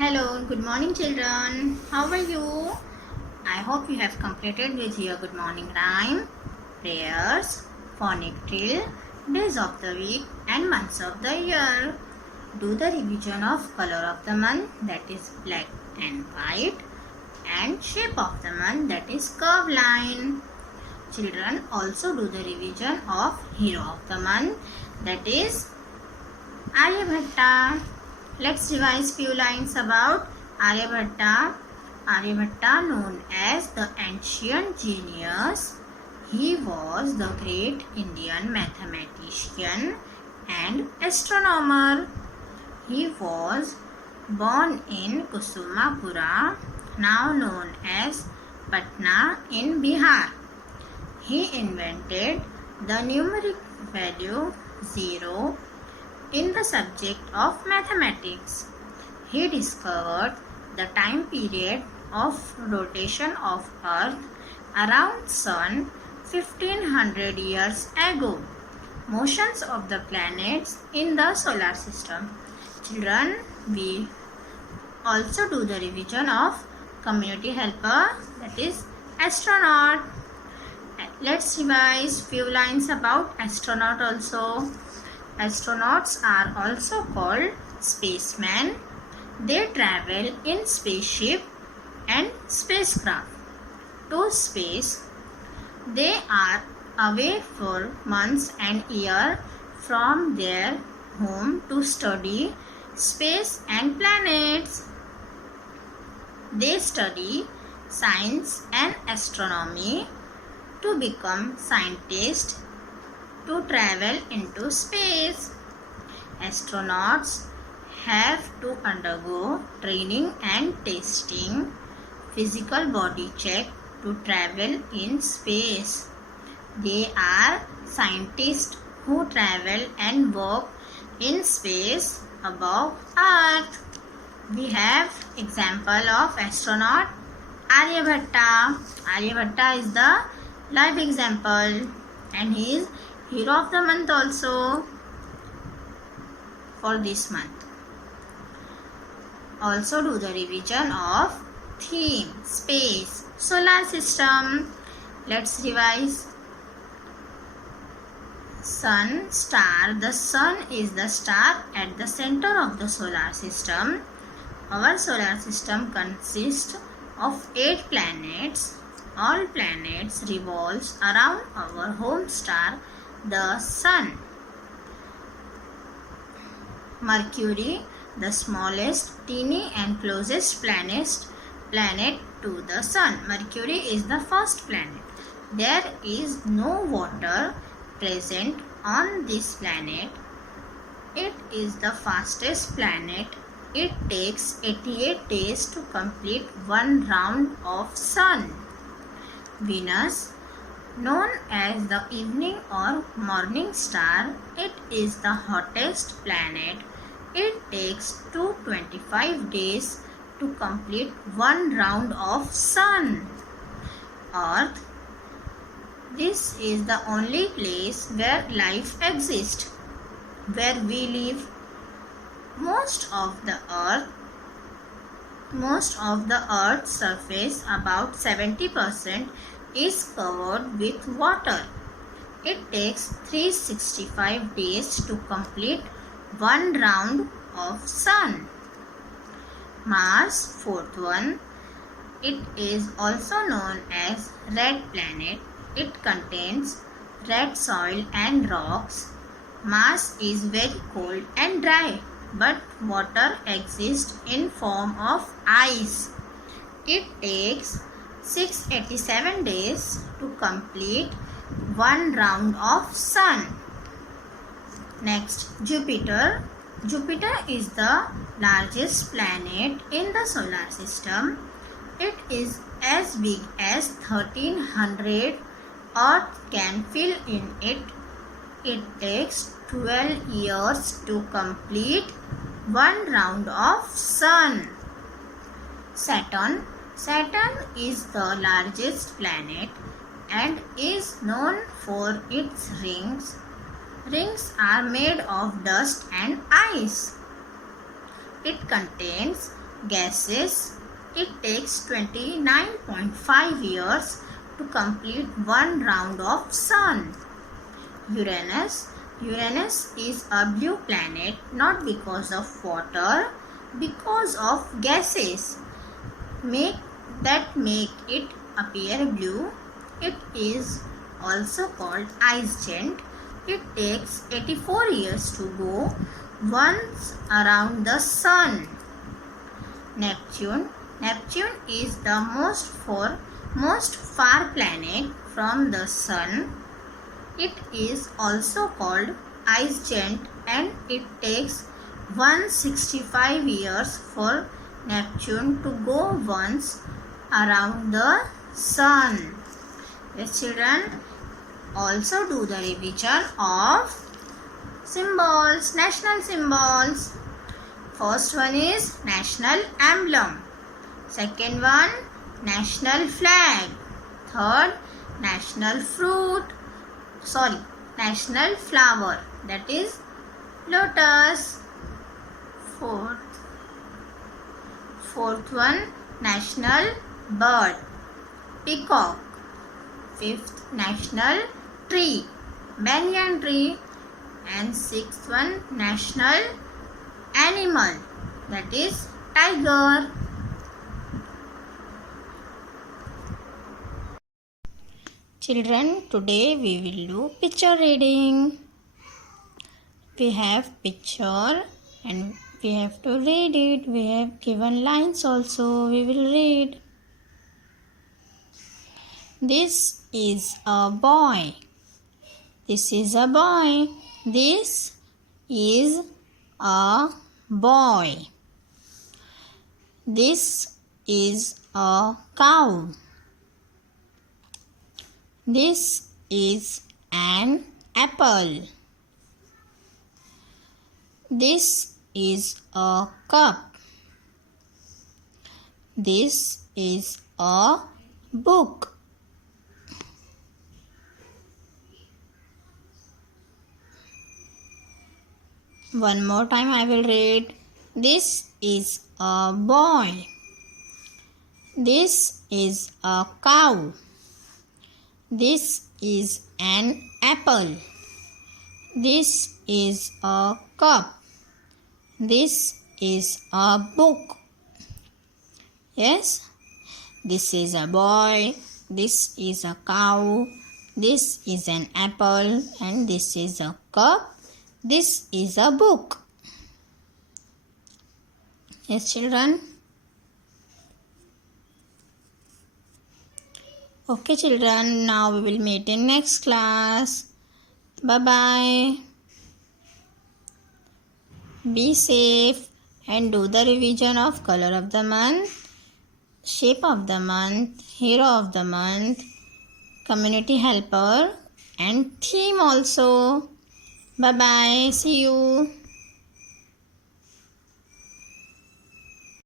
Hello, good morning, children. How are you? I hope you have completed with your good morning rhyme, prayers, phonic drill, days of the week, and months of the year. Do the revision of color of the month, that is black and white, and shape of the month, that is curve line. Children also do the revision of hero of the month, that is Aryabhatta. Let's revise few lines about Aryabhatta. Aryabhatta, known as the ancient genius, he was the great Indian mathematician and astronomer. He was born in Kusumapura, now known as Patna in Bihar. He invented the numeric value 0 in the subject of mathematics. He discovered the time period of rotation of Earth around Sun 1500 years ago. Motions of the planets in the solar system. Children, we also do the revision of community helper, that is astronaut. Let's revise few lines about astronaut also. Astronauts are also called spacemen. They travel in spaceship and spacecraft to space. They are away for months and years from their home to study space and planets. They study science and astronomy to become scientists to travel into space. Astronauts have to undergo training and testing, physical body check to travel in space. They are scientists who travel and work in space above Earth. We have example of astronaut Aryabhatta. Aryabhatta is the live example and he is hero of the month also for this month. Also do the revision of theme, space, solar system. Let's revise. Sun, star. The sun is the star at the center of the solar system. Our solar system consists of 8 planets. All planets revolves around our home star, the sun. Mercury, the smallest, teeny and closest planet to the sun. Mercury is the first planet. There is no water present on this planet. It is the fastest planet. It takes 88 days to complete one round of sun. Venus, known as the evening or morning star, it is the hottest planet. It takes 225 days to complete one round of sun. Earth, this is the only place where life exists, where we live. Most of the Earth's surface, about 70%, is covered with water. It takes 365 days to complete one round of sun. Mars, fourth one, it is also known as red planet. It contains red soil and rocks. Mars is very cold and dry, but water exists in form of ice. It takes 687 days to complete one round of sun. Next, Jupiter. Jupiter is the largest planet in the solar system. It is as big as 1300 Earth can fill in it. It takes 12 years to complete one round of sun. Saturn. Saturn is the largest planet and is known for its rings. Rings are made of dust and ice. It contains gases, it takes 29.5 years to complete one round of Sun. Uranus. Uranus is a blue planet not because of water, because of gases make it appear blue. It is also called ice giant. It takes 84 years to go once around the Sun. Neptune. Neptune is the most far planet from the Sun. It is also called ice giant and it takes 165 years for Neptune to go once around the Sun. Yes, children, also do the revision of symbols, national symbols. First one is national emblem. Second one, national flag. Third, national national flower, that is lotus. Fourth one, national bird, peacock. Fifth, national tree, banyan tree. And sixth one, national animal, that is tiger. Children, today we will do picture reading. We have picture and we have to read it. We have given lines also. We will read. This is a boy. This is a boy. This is a boy. This is a cow. This is an apple. This is a cup. This is a book. One more time I will read. This is a boy. This is a cow. This is an apple. This is a cup. This is a book. Yes? This is a boy. This is a cow. This is an apple. And this is a cup. This is a book. Yes, children? Okay, children. Now we will meet in next class. Bye-bye. Be safe and do the revision of color of the month, shape of the month, hero of the month, community helper and theme also. Bye-bye. See you.